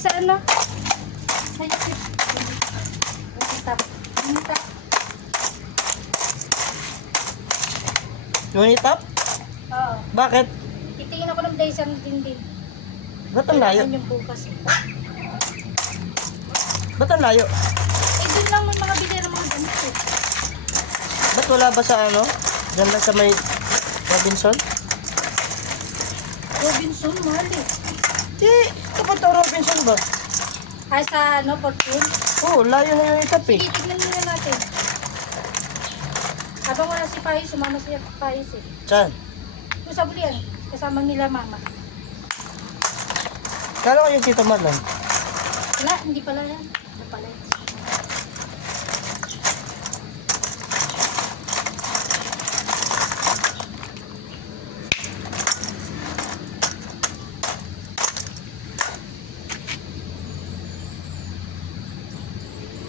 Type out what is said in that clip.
sa ano? Sa YouTube. Tap. Tap. Unitap? Oo. Bakit? Titingin ako ng Dyson din. Ba't ang layo? Kailangan yung bukas. Ba't ang layo? Eh, doon lang may mga bili ng mga damit eh. Ba't wala ba sa ano? Diyan lang sa may Robinson? Robinson, mahal eh. Kapag to Robinson ba? Ay, sa ano, Fortune. Oo, layo na yung itap eh. Sige, tignan muna natin. Habang wala si Pais, sumama siya Pais eh. Saan? Kung sa bulian, kasama nila mama. Kala ko yung Tito Marlon. Wala, hindi pala yan. Ano pala yan?